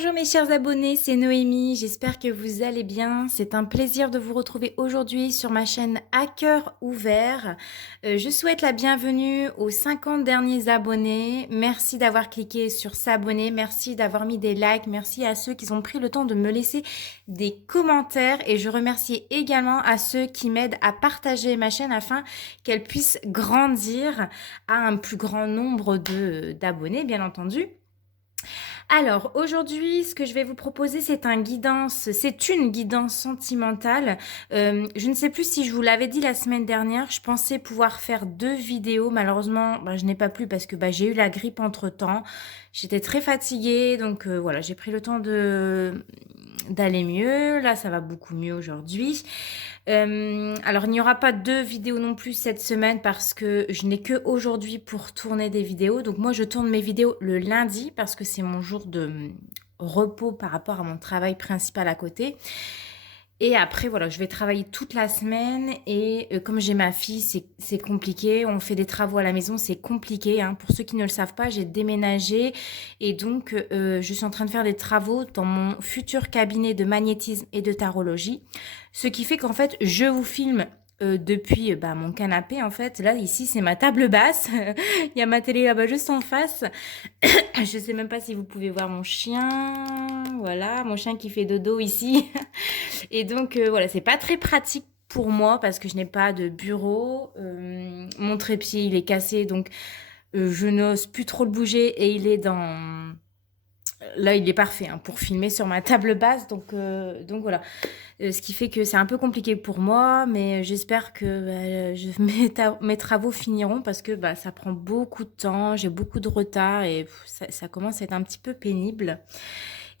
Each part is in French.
Bonjour mes chers abonnés, c'est Noémie, j'espère que vous allez bien. C'est un plaisir de vous retrouver aujourd'hui sur ma chaîne À cœur ouvert. Je souhaite la bienvenue aux 50 derniers abonnés. Merci d'avoir cliqué sur s'abonner, merci d'avoir mis des likes, merci à ceux qui ont pris le temps de me laisser des commentaires et je remercie également à ceux qui m'aident à partager ma chaîne afin qu'elle puisse grandir à un plus grand nombre d'abonnés, bien entendu. Alors, aujourd'hui, ce que je vais vous proposer, c'est une guidance sentimentale. Je ne sais plus si je vous l'avais dit la semaine dernière, je pensais pouvoir faire 2 vidéos. Malheureusement, je n'ai pas pu parce que j'ai eu la grippe entre-temps. J'étais très fatiguée, donc voilà, j'ai pris le temps d'aller mieux. Là, ça va beaucoup mieux aujourd'hui. Alors, il n'y aura pas 2 vidéos non plus cette semaine parce que je n'ai que aujourd'hui pour tourner des vidéos. Donc moi, je tourne mes vidéos le lundi parce que c'est mon jour de repos par rapport à mon travail principal à côté. Et après, voilà, je vais travailler toute la semaine et comme j'ai ma fille, c'est compliqué. On fait des travaux à la maison, c'est compliqué, hein. Pour ceux qui ne le savent pas, j'ai déménagé et donc je suis en train de faire des travaux dans mon futur cabinet de magnétisme et de tarologie. Ce qui fait qu'en fait, je vous filme depuis mon canapé. En fait, là, ici, c'est ma table basse. Il y a ma télé là-bas juste en face. Je sais même pas si vous pouvez voir mon chien. Voilà, mon chien qui fait dodo ici. Et donc, voilà, c'est pas très pratique pour moi parce que je n'ai pas de bureau. Mon trépied, il est cassé, donc je n'ose plus trop le bouger et il est dans... Là, il est parfait hein, pour filmer sur ma table basse, donc voilà. Ce qui fait que c'est un peu compliqué pour moi, mais j'espère que mes travaux finiront parce que ça prend beaucoup de temps, j'ai beaucoup de retard et ça commence à être un petit peu pénible.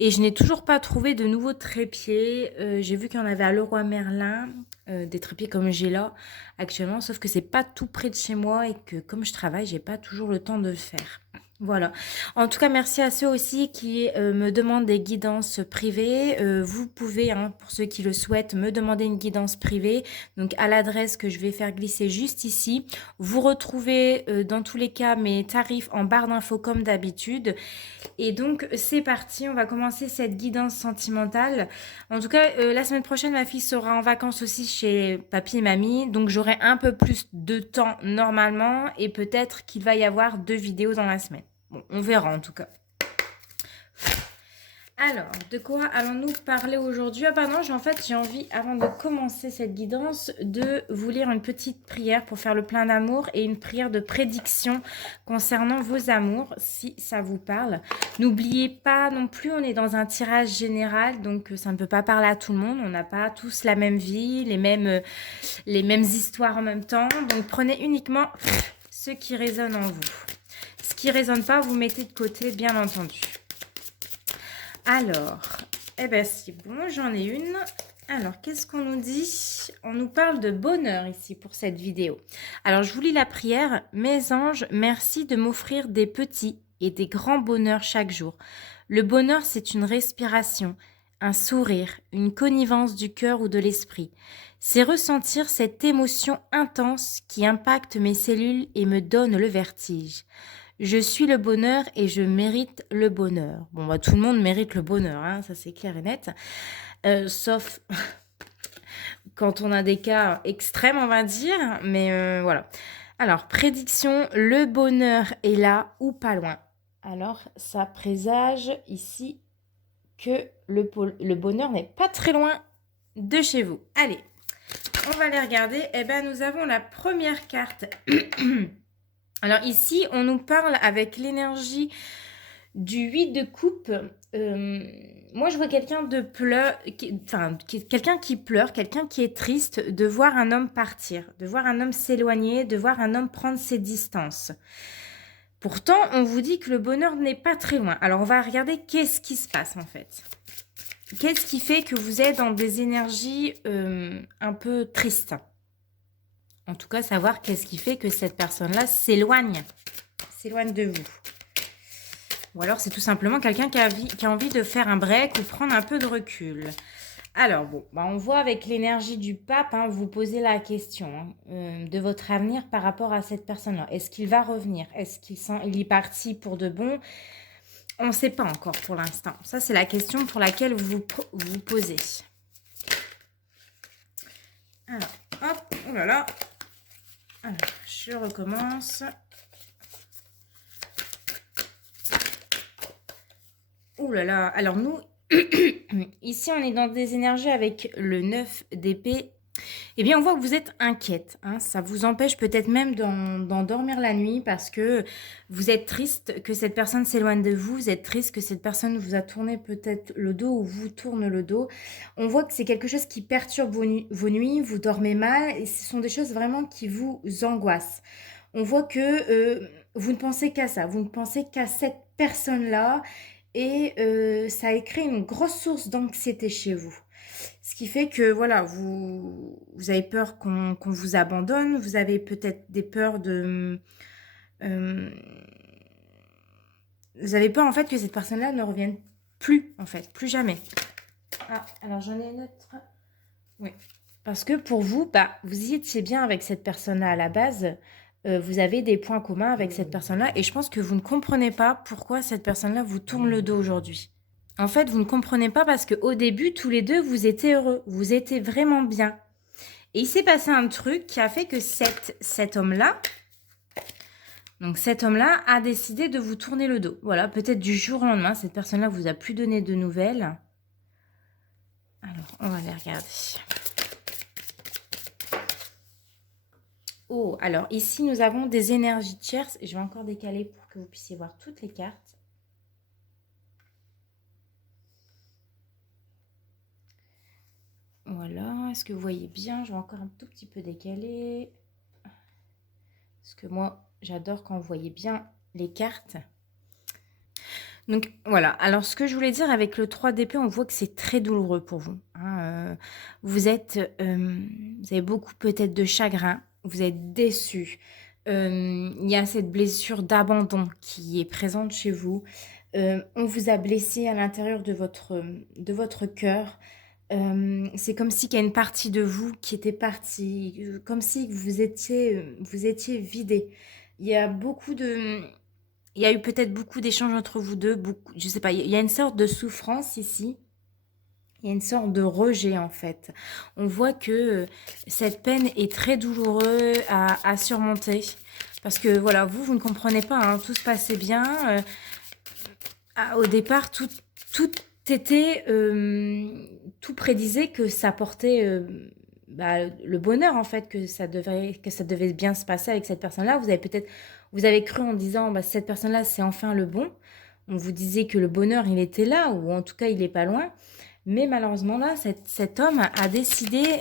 Et je n'ai toujours pas trouvé de nouveaux trépieds. J'ai vu qu'il y en avait à Leroy Merlin, des trépieds comme j'ai là actuellement, sauf que c'est pas tout près de chez moi et que comme je travaille, j'ai pas toujours le temps de le faire. Voilà. En tout cas, merci à ceux aussi qui me demandent des guidances privées. Vous pouvez, hein, pour ceux qui le souhaitent, me demander une guidance privée. Donc, à l'adresse que je vais faire glisser juste ici. Vous retrouvez dans tous les cas mes tarifs en barre d'infos comme d'habitude. Et donc, c'est parti. On va commencer cette guidance sentimentale. En tout cas, la semaine prochaine, ma fille sera en vacances aussi chez papy et mamie. Donc, j'aurai un peu plus de temps normalement. Et peut-être qu'il va y avoir 2 vidéos dans la semaine. Bon, on verra en tout cas. Alors, de quoi allons-nous parler aujourd'hui? Ah non, j'ai envie, avant de commencer cette guidance, de vous lire une petite prière pour faire le plein d'amour et une prière de prédiction concernant vos amours, si ça vous parle. N'oubliez pas non plus, on est dans un tirage général, donc ça ne peut pas parler à tout le monde. On n'a pas tous la même vie, les mêmes histoires en même temps. Donc, prenez uniquement ce qui résonne en vous. Ce qui ne résonne pas, vous mettez de côté, bien entendu. Alors, c'est bon, j'en ai une. Alors, qu'est-ce qu'on nous dit? On nous parle de bonheur ici pour cette vidéo. Alors, je vous lis la prière. Mes anges, merci de m'offrir des petits et des grands bonheurs chaque jour. Le bonheur, c'est une respiration, un sourire, une connivence du cœur ou de l'esprit. C'est ressentir cette émotion intense qui impacte mes cellules et me donne le vertige. Je suis le bonheur et je mérite le bonheur. Bon, tout le monde mérite le bonheur, hein, ça c'est clair et net. Sauf quand on a des cas extrêmes, on va dire. Mais voilà. Alors, prédiction, le bonheur est là ou pas loin. Alors, ça présage ici que le bonheur n'est pas très loin de chez vous. Allez, on va les regarder. Nous avons la première carte. Alors ici, on nous parle avec l'énergie du 8 de coupe. Moi, je vois quelqu'un quelqu'un qui pleure, quelqu'un qui est triste de voir un homme partir, de voir un homme s'éloigner, de voir un homme prendre ses distances. Pourtant, on vous dit que le bonheur n'est pas très loin. Alors, on va regarder qu'est-ce qui se passe en fait. Qu'est-ce qui fait que vous êtes dans des énergies un peu tristes? En tout cas, savoir qu'est-ce qui fait que cette personne-là s'éloigne de vous. Ou alors, c'est tout simplement quelqu'un qui a envie de faire un break ou prendre un peu de recul. Alors, bon, on voit avec l'énergie du pape, hein, vous posez la question de votre avenir par rapport à cette personne-là. Est-ce qu'il va revenir? Est-ce qu'il est parti pour de bon? On ne sait pas encore pour l'instant. Ça, c'est la question pour laquelle vous vous posez. Alors, hop, oh là là. Alors, je recommence. Oh là là. Alors, nous, ici, on est dans des énergies avec le 9 d'épée. Eh bien, on voit que vous êtes inquiète. Hein. Ça vous empêche peut-être même d'en dormir la nuit parce que vous êtes triste que cette personne s'éloigne de vous. Vous êtes triste que cette personne vous a tourné peut-être le dos ou vous tourne le dos. On voit que c'est quelque chose qui perturbe vos nuits. Vous dormez mal et ce sont des choses vraiment qui vous angoissent. On voit que vous ne pensez qu'à ça. Vous ne pensez qu'à cette personne-là et ça a créé une grosse source d'anxiété chez vous. Ce qui fait que, voilà, vous avez peur qu'on vous abandonne, vous avez peut-être des peurs de... vous avez peur, en fait, que cette personne-là ne revienne plus, en fait, plus jamais. Ah, alors j'en ai une autre. Oui. Parce que pour vous, bah, vous y étiez bien avec cette personne-là à la base. Vous avez des points communs avec cette personne-là. Et je pense que vous ne comprenez pas pourquoi cette personne-là vous tourne le dos aujourd'hui. En fait, vous ne comprenez pas parce qu'au début, tous les deux, vous étiez heureux. Vous étiez vraiment bien. Et il s'est passé un truc qui a fait que cet homme-là, donc cet homme-là a décidé de vous tourner le dos. Voilà, peut-être du jour au lendemain, cette personne-là vous a plus donné de nouvelles. Alors, on va les regarder. Oh, alors ici, nous avons des énergies tierces. Je vais encore décaler pour que vous puissiez voir toutes les cartes. Voilà, est-ce que vous voyez bien? Je vais encore un tout petit peu décaler. Parce que moi, j'adore quand vous voyez bien les cartes. Donc voilà, alors ce que je voulais dire avec le 3 d'épée, on voit que c'est très douloureux pour vous. Hein. Vous avez beaucoup peut-être de chagrin, vous êtes déçu. Il y a cette blessure d'abandon qui est présente chez vous. On vous a blessé à l'intérieur de votre cœur. C'est comme si qu'il y a une partie de vous qui était partie, comme si vous étiez vidé. Il y a beaucoup de... Il y a eu peut-être beaucoup d'échanges entre vous deux, beaucoup, je sais pas, il y a une sorte de souffrance ici. Il y a une sorte de rejet en fait. On voit que cette peine est très douloureuse à surmonter. Parce que voilà, vous ne comprenez pas, hein, tout se passait bien. Au départ, tout était, tout prédisait que ça portait le bonheur en fait, que ça devait bien se passer avec cette personne-là. Vous avez cru en disant, bah, cette personne-là, c'est enfin le bon. On vous disait que le bonheur, il était là, ou en tout cas, il n'est pas loin. Mais malheureusement, là, cet homme a décidé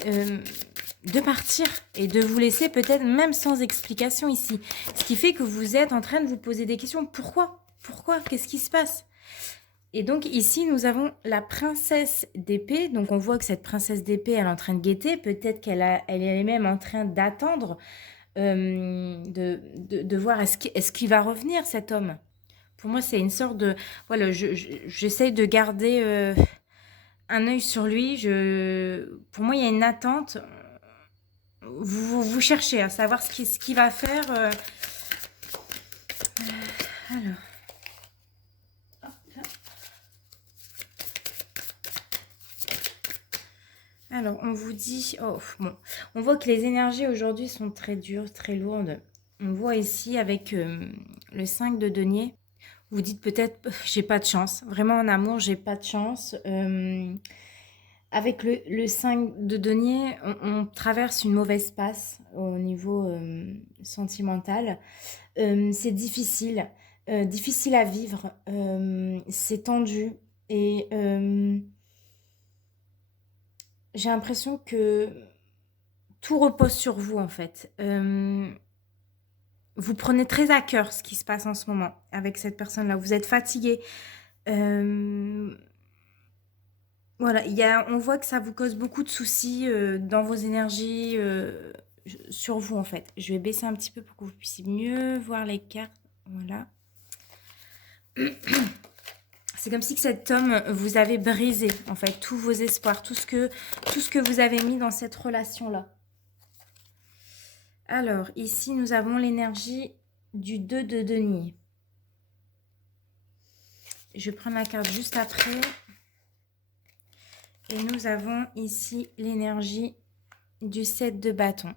de partir et de vous laisser peut-être même sans explication ici. Ce qui fait que vous êtes en train de vous poser des questions. Pourquoi? Pourquoi? Qu'est-ce qui se passe? Et donc ici, nous avons la princesse d'épée. Donc on voit que cette princesse d'épée, elle est en train de guetter. Peut-être elle est même en train d'attendre, de voir est-ce qu'il va revenir cet homme. Pour moi, c'est une sorte de... Voilà, j'essaye de garder un œil sur lui. Pour moi, il y a une attente. Vous cherchez à savoir ce qu'il va faire. Alors... Alors, on vous dit... Oh, bon. On voit que les énergies aujourd'hui sont très dures, très lourdes. On voit ici avec le 5 de denier. Vous dites peut-être, j'ai pas de chance. Vraiment, en amour, j'ai pas de chance. Avec le 5 de denier, on traverse une mauvaise passe au niveau sentimental. C'est difficile. Difficile à vivre. C'est tendu. Et... j'ai l'impression que tout repose sur vous, en fait. Vous prenez très à cœur ce qui se passe en ce moment avec cette personne-là. Vous êtes fatigué. Voilà, on voit que ça vous cause beaucoup de soucis dans vos énergies, sur vous, en fait. Je vais baisser un petit peu pour que vous puissiez mieux voir les cartes. Voilà. C'est comme si que cet homme vous avait brisé, en fait, tous vos espoirs, tout ce que vous avez mis dans cette relation-là. Alors, ici, nous avons l'énergie du 2 de denier. Je prends la carte juste après. Et nous avons ici l'énergie du 7 de bâton.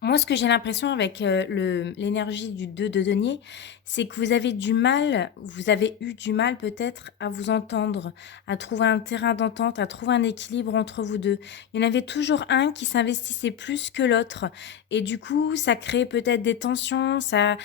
Moi, ce que j'ai l'impression avec l'énergie du 2 de denier, c'est que vous avez du mal, vous avez eu du mal peut-être à vous entendre, à trouver un terrain d'entente, à trouver un équilibre entre vous deux. Il y en avait toujours un qui s'investissait plus que l'autre. Et du coup, ça créait peut-être des tensions, ça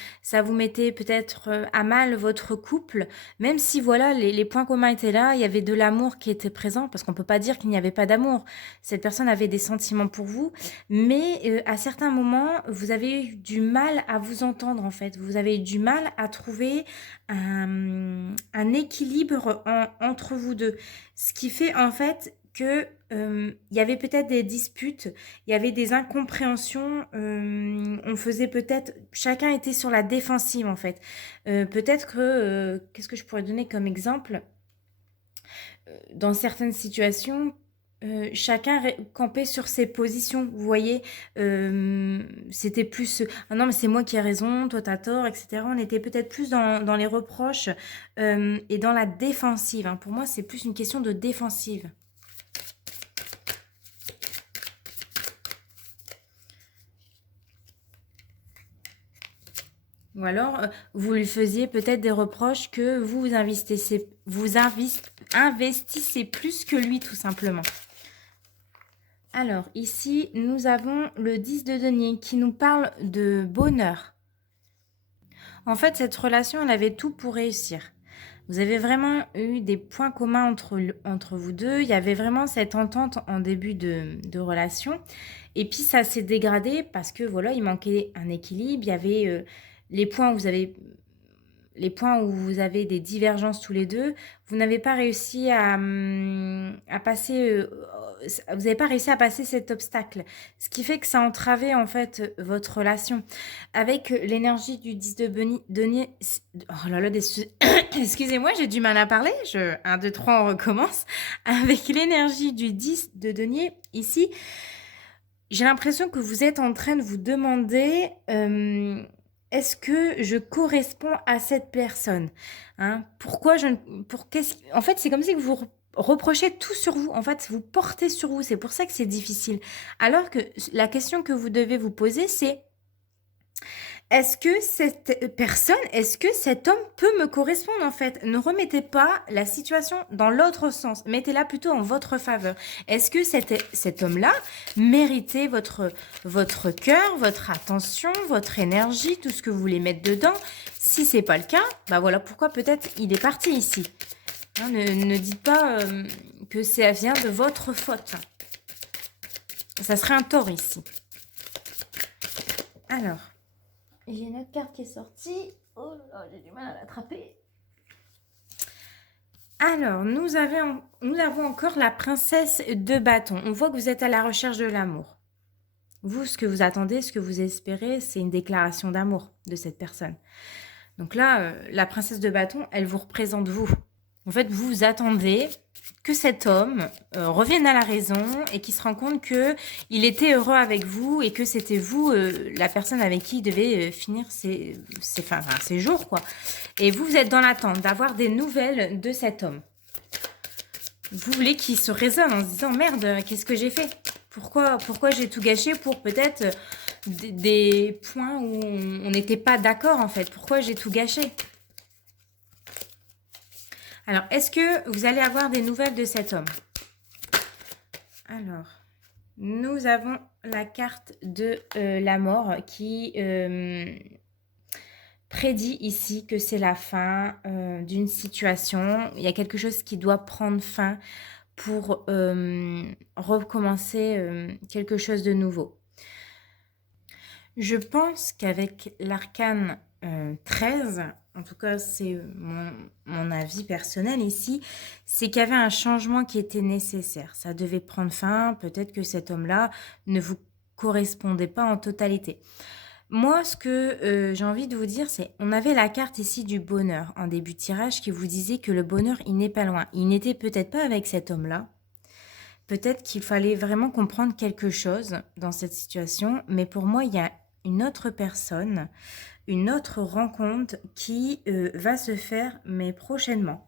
vous mettait peut-être à mal votre couple. Même si, voilà, les points communs étaient là, il y avait de l'amour qui était présent, parce qu'on ne peut pas dire qu'il n'y avait pas d'amour. Cette personne avait des sentiments pour vous. Mais à certains moments, vous avez eu du mal à vous entendre en fait. Vous avez eu du mal à trouver un équilibre entre vous deux. Ce qui fait en fait que il y avait peut-être des disputes, il y avait des incompréhensions, on faisait peut-être, chacun était sur la défensive en fait. Peut-être que, qu'est-ce que je pourrais donner comme exemple? Dans certaines situations, chacun campait sur ses positions, vous voyez, c'était plus ah non mais c'est moi qui ai raison, toi t'as tort, etc. On était peut-être plus dans les reproches et dans la défensive, hein. Pour moi c'est plus une question de défensive. Ou alors, vous lui faisiez peut-être des reproches que investissez plus que lui, tout simplement. Alors, ici, nous avons le 10 de denier qui nous parle de bonheur. En fait, cette relation, elle avait tout pour réussir. Vous avez vraiment eu des points communs entre vous deux. Il y avait vraiment cette entente en début de relation. Et puis, ça s'est dégradé parce que, voilà, il manquait un équilibre. Il y avait les points où vous avez des divergences tous les deux, vous n'avez pas réussi à passer, vous n'avez pas réussi à passer cet obstacle. Ce qui fait que ça entravait en fait votre relation. Avec l'énergie du 10 de denier, oh là là, excusez-moi, j'ai du mal à parler. 1, 2, 3, on recommence. Avec l'énergie du 10 de denier, ici, j'ai l'impression que vous êtes en train de vous demander est-ce que je corresponds à cette personne, hein? Pourquoi je ne pour qu'est-ce en fait, c'est comme si vous reprochez tout sur vous. En fait, vous portez sur vous. C'est pour ça que c'est difficile. Alors que la question que vous devez vous poser, c'est est-ce que cette personne, est-ce que cet homme peut me correspondre en fait? Ne remettez pas la situation dans l'autre sens, mettez-la plutôt en votre faveur. Est-ce que cet homme-là méritait votre cœur, votre attention, votre énergie, tout ce que vous voulez mettre dedans? Si c'est pas le cas, bah voilà pourquoi peut-être il est parti ici. Hein, ne dites pas que ça vient de votre faute. Ça serait un tort ici. Alors. J'ai une autre carte qui est sortie. Oh là là, j'ai du mal à l'attraper. Alors, nous avons encore la princesse de bâton. On voit que vous êtes à la recherche de l'amour. Vous, ce que vous attendez, ce que vous espérez, c'est une déclaration d'amour de cette personne. Donc là, la princesse de bâton, elle vous représente vous. En fait, vous attendez que cet homme revienne à la raison et qu'il se rende compte qu'il était heureux avec vous et que c'était vous la personne avec qui il devait finir ses jours, quoi. Et vous êtes dans l'attente d'avoir des nouvelles de cet homme. Vous voulez qu'il se raisonne en se disant « Merde, qu'est-ce que j'ai fait ? Pourquoi j'ai tout gâché pour peut-être des points où on n'était pas d'accord, en fait? Pourquoi j'ai tout gâché ?» Alors, est-ce que vous allez avoir des nouvelles de cet homme? Alors, nous avons la carte de la mort qui prédit ici que c'est la fin d'une situation. Il y a quelque chose qui doit prendre fin pour recommencer quelque chose de nouveau. Je pense qu'avec l'arcane 13, en tout cas c'est mon avis personnel ici, c'est qu'il y avait un changement qui était nécessaire. Ça devait prendre fin, peut-être que cet homme-là ne vous correspondait pas en totalité. Moi, ce que j'ai envie de vous dire, c'est on avait la carte ici du bonheur en début de tirage qui vous disait que le bonheur, il n'est pas loin. Il n'était peut-être pas avec cet homme-là. Peut-être qu'il fallait vraiment comprendre quelque chose dans cette situation, mais pour moi, il y a une autre personne, une autre rencontre qui va se faire, mais prochainement.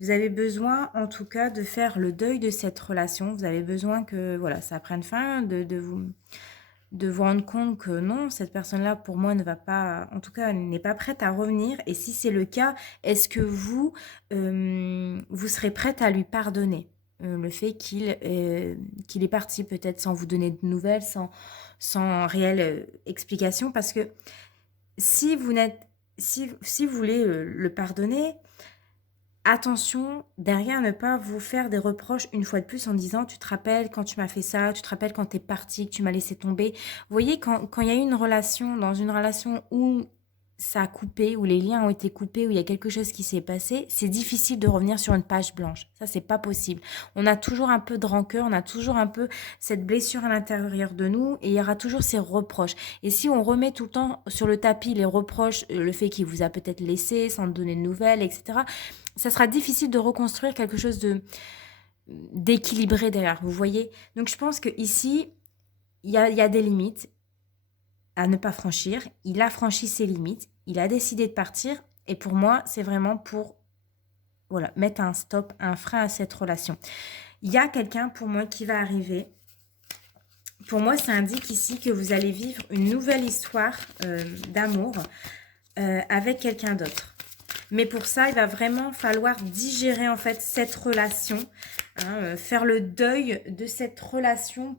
Vous avez besoin, en tout cas, de faire le deuil de cette relation. Vous avez besoin que, voilà, ça prenne fin, de vous rendre compte que non, cette personne-là, pour moi, ne va pas, en tout cas, elle n'est pas prête à revenir. Et si c'est le cas, est-ce que vous serez prête à lui pardonner le fait qu'il est parti, peut-être sans vous donner de nouvelles, sans réelle explication? Parce que si vous n'êtes, si vous voulez le pardonner, attention, derrière, ne pas vous faire des reproches une fois de plus en disant: tu te rappelles quand tu m'as fait ça, tu te rappelles quand t'es parti, que tu m'as laissé tomber. Vous voyez, quand il y a eu une relation, dans une relation où ça a coupé, où les liens ont été coupés, où il y a quelque chose qui s'est passé, c'est difficile de revenir sur une page blanche. Ça, c'est pas possible. On a toujours un peu de rancœur, on a toujours un peu cette blessure à l'intérieur de nous, et il y aura toujours ces reproches. Et si on remet tout le temps sur le tapis les reproches, le fait qu'il vous a peut-être laissé sans donner de nouvelles, etc., ça sera difficile de reconstruire quelque chose d'équilibré derrière, vous voyez. Donc je pense que ici il y a des limites à ne pas franchir. Il a franchi ses limites, il a décidé de partir, et pour moi, c'est vraiment pour, voilà, mettre un stop, un frein à cette relation. Il y a quelqu'un pour moi qui va arriver. Pour moi, ça indique ici que vous allez vivre une nouvelle histoire d'amour avec quelqu'un d'autre. Mais pour ça, il va vraiment falloir digérer en fait cette relation, hein, faire le deuil de cette relation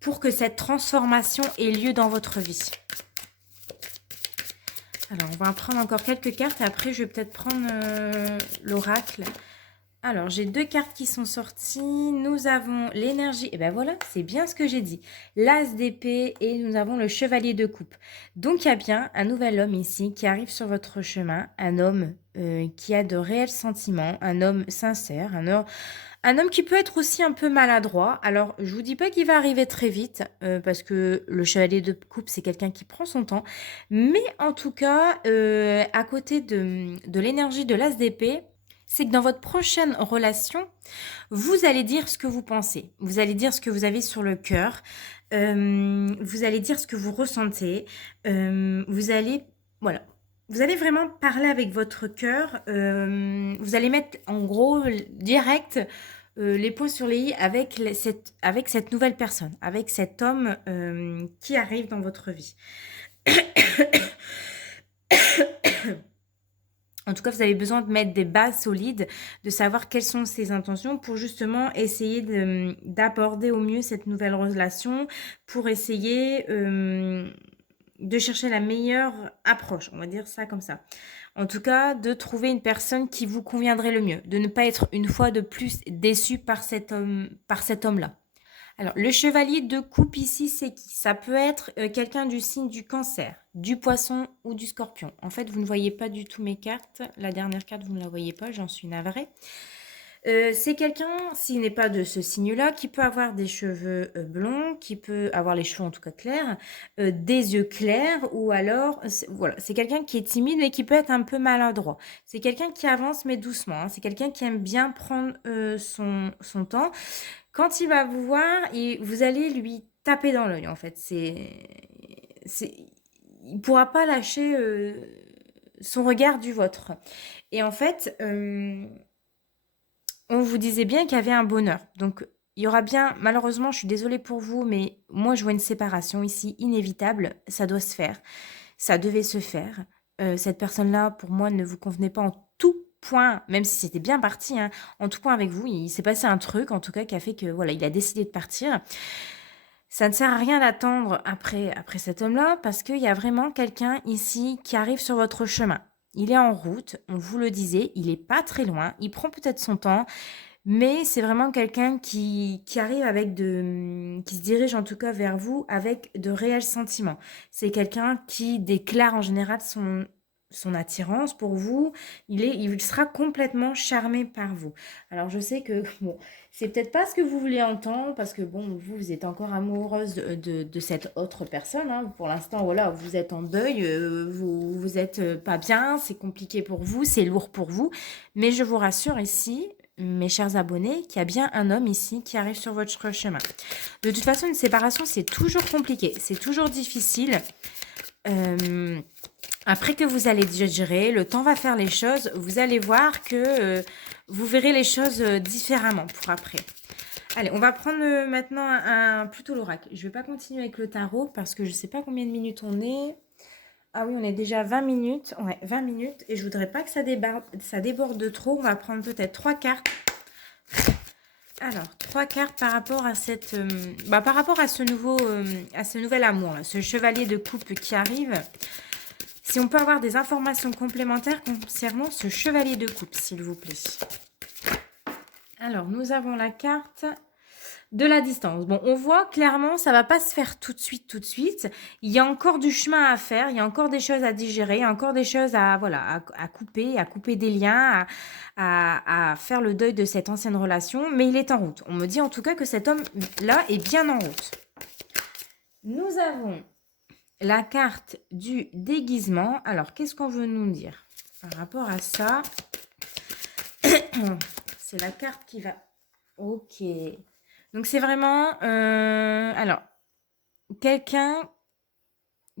pour que cette transformation ait lieu dans votre vie. Alors, on va en prendre encore quelques cartes et après, je vais peut-être prendre l'oracle. Alors, j'ai 2 cartes qui sont sorties. Nous avons l'énergie. Et ben voilà, c'est bien ce que j'ai dit. L'as d'épée et nous avons le chevalier de coupe. Donc, il y a bien un nouvel homme ici qui arrive sur votre chemin. Un homme qui a de réels sentiments. Un homme sincère. Un homme qui peut être aussi un peu maladroit. Alors, je vous dis pas qu'il va arriver très vite parce que le chevalier de coupe, c'est quelqu'un qui prend son temps. Mais en tout cas, à côté de l'énergie de l'as d'épée, c'est que dans votre prochaine relation, vous allez dire ce que vous pensez. Vous allez dire ce que vous avez sur le cœur. Vous allez dire ce que vous ressentez. Vous allez, voilà. Vous allez vraiment parler avec votre cœur. Vous allez mettre en gros direct les points sur les i avec cette nouvelle personne, avec cet homme qui arrive dans votre vie. En tout cas, vous avez besoin de mettre des bases solides, de savoir quelles sont ses intentions pour justement essayer d'aborder au mieux cette nouvelle relation, pour essayer de chercher la meilleure approche, on va dire ça comme ça. En tout cas, de trouver une personne qui vous conviendrait le mieux, de ne pas être une fois de plus déçu par cet homme-là. Alors, le chevalier de coupe ici, c'est qui? Ça peut être quelqu'un du signe du cancer, du poisson ou du scorpion. En fait, vous ne voyez pas du tout mes cartes. La dernière carte, vous ne la voyez pas, j'en suis navrée. C'est quelqu'un, s'il n'est pas de ce signe-là, qui peut avoir des cheveux blonds, qui peut avoir les cheveux en tout cas clairs, des yeux clairs, ou alors, voilà, c'est quelqu'un qui est timide mais qui peut être un peu maladroit. C'est quelqu'un qui avance mais doucement, hein. C'est quelqu'un qui aime bien prendre son temps. Quand il va vous voir, vous allez lui taper dans l'œil, en fait. Il ne pourra pas lâcher son regard du vôtre. Et en fait, on vous disait bien qu'il y avait un bonheur. Donc, il y aura bien, malheureusement, je suis désolée pour vous, mais moi, je vois une séparation ici inévitable. Ça doit se faire. Ça devait se faire. Cette personne-là, pour moi, ne vous convenait pas en tout point, même si c'était bien parti, hein, en tout point avec vous. Il s'est passé un truc, en tout cas, qui a fait que, voilà, il a décidé de partir. Ça ne sert à rien d'attendre après cet homme-là, parce qu'il y a vraiment quelqu'un ici qui arrive sur votre chemin. Il est en route, on vous le disait, il n'est pas très loin, il prend peut-être son temps, mais c'est vraiment quelqu'un qui arrive qui se dirige en tout cas vers vous avec de réels sentiments. C'est quelqu'un qui déclare en général son attirance pour vous. Il sera complètement charmé par vous. Alors je sais que bon, c'est peut-être pas ce que vous voulez entendre parce que bon, vous êtes encore amoureuse de cette autre personne, hein. Pour l'instant, voilà, vous êtes en deuil, vous êtes pas bien, c'est compliqué pour vous, c'est lourd pour vous. Mais je vous rassure ici, mes chers abonnés, qu'il y a bien un homme ici qui arrive sur votre chemin. De toute façon, une séparation, c'est toujours compliqué, c'est toujours difficile. Après que vous allez digérer, le temps va faire les choses. Vous allez voir que vous verrez les choses différemment pour après. Allez, on va prendre maintenant plutôt l'oracle. Je ne vais pas continuer avec le tarot parce que je ne sais pas combien de minutes on est. Ah oui, on est déjà 20 minutes. Ouais, 20 minutes. Et je voudrais pas que ça déborde de trop. On va prendre peut-être 3 cartes. Alors, 3 cartes par rapport à par rapport à ce nouvel amour, là, ce chevalier de coupe qui arrive. Si on peut avoir des informations complémentaires concernant ce chevalier de coupe, s'il vous plaît. Alors, nous avons la carte de la distance. Bon, on voit clairement, ça va pas se faire tout de suite, tout de suite. Il y a encore du chemin à faire, il y a encore des choses à digérer, il y a encore des choses à couper des liens, à faire le deuil de cette ancienne relation, mais il est en route. On me dit en tout cas que cet homme-là est bien en route. Nous avons la carte du déguisement. Alors, qu'est-ce qu'on veut nous dire par rapport à ça? C'est la carte qui va... Ok. Donc, c'est vraiment... alors, quelqu'un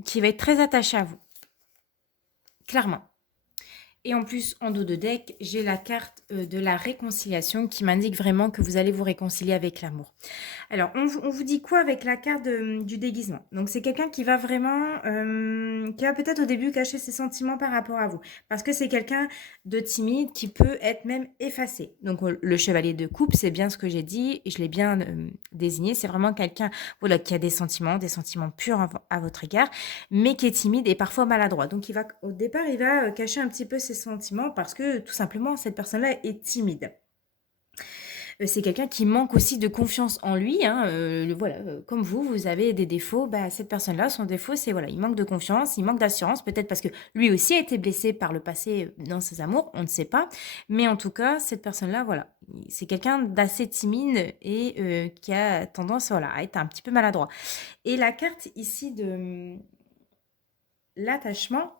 qui va être très attaché à vous. Clairement. Et en plus, en dos de deck, j'ai la carte de la réconciliation qui m'indique vraiment que vous allez vous réconcilier avec l'amour. Alors, on vous dit quoi avec la carte du déguisement? Donc, c'est quelqu'un qui va vraiment, qui va peut-être au début cacher ses sentiments par rapport à vous. Parce que c'est quelqu'un de timide qui peut être même effacé. Donc, le chevalier de coupe, c'est bien ce que j'ai dit, et je l'ai bien désigné. C'est vraiment quelqu'un voilà, qui a des sentiments purs à votre égard, mais qui est timide et parfois maladroit. Donc, au départ, il va cacher un petit peu ses sentiments parce que, tout simplement, cette personne-là est timide. C'est quelqu'un qui manque aussi de confiance en lui, hein, voilà, comme vous avez des défauts, bah, cette personne-là, son défaut, c'est voilà, il manque de confiance, il manque d'assurance, peut-être parce que lui aussi a été blessé par le passé dans ses amours, on ne sait pas, mais en tout cas, cette personne-là, voilà, c'est quelqu'un d'assez timide et qui a tendance, voilà, à être un petit peu maladroit. Et la carte ici de l'attachement,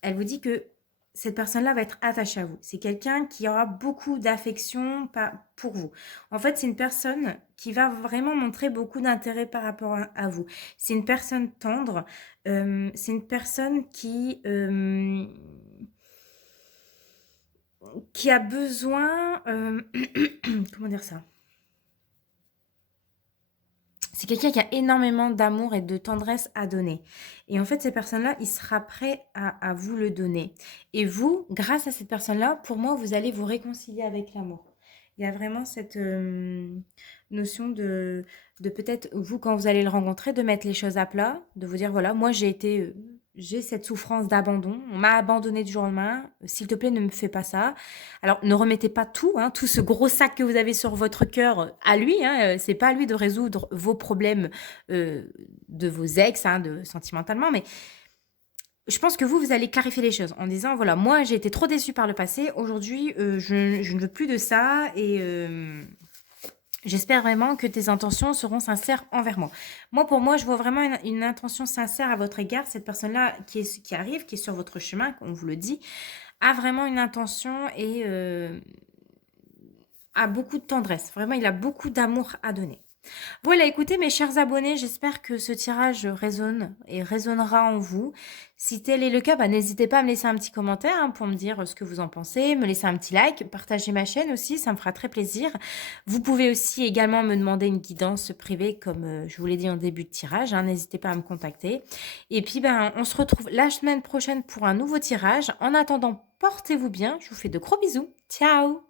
elle vous dit que cette personne-là va être attachée à vous. C'est quelqu'un qui aura beaucoup d'affection pour vous. En fait, c'est une personne qui va vraiment montrer beaucoup d'intérêt par rapport à vous. C'est une personne tendre. C'est une personne qui a besoin... comment dire ça? C'est quelqu'un qui a énormément d'amour et de tendresse à donner. Et en fait, cette personne-là, il sera prêt à vous le donner. Et vous, grâce à cette personne-là, pour moi, vous allez vous réconcilier avec l'amour. Il y a vraiment cette notion de peut-être, vous, quand vous allez le rencontrer, de mettre les choses à plat, de vous dire, voilà, moi, j'ai cette souffrance d'abandon. On m'a abandonné du jour au lendemain. S'il te plaît, ne me fais pas ça. Alors, ne remettez pas tout, hein, tout ce gros sac que vous avez sur votre cœur à lui. Hein, c'est pas à lui de résoudre vos problèmes de vos ex, hein, sentimentalement. Mais je pense que vous allez clarifier les choses en disant, voilà, moi, j'ai été trop déçue par le passé. Aujourd'hui, je ne veux plus de ça et j'espère vraiment que tes intentions seront sincères envers moi. Moi, pour moi, je vois vraiment une intention sincère à votre égard. Cette personne-là qui arrive, qui est sur votre chemin, on vous le dit, a vraiment une intention et a beaucoup de tendresse. Vraiment, il a beaucoup d'amour à donner. Voilà, écoutez mes chers abonnés, j'espère que ce tirage résonne et résonnera en vous. Si tel est le cas, n'hésitez pas à me laisser un petit commentaire hein, pour me dire ce que vous en pensez, me laisser un petit like, partager ma chaîne aussi, ça me fera très plaisir. Vous pouvez aussi également me demander une guidance privée comme je vous l'ai dit en début de tirage, hein, n'hésitez pas à me contacter. Et puis on se retrouve la semaine prochaine pour un nouveau tirage. En attendant, portez-vous bien, je vous fais de gros bisous. Ciao!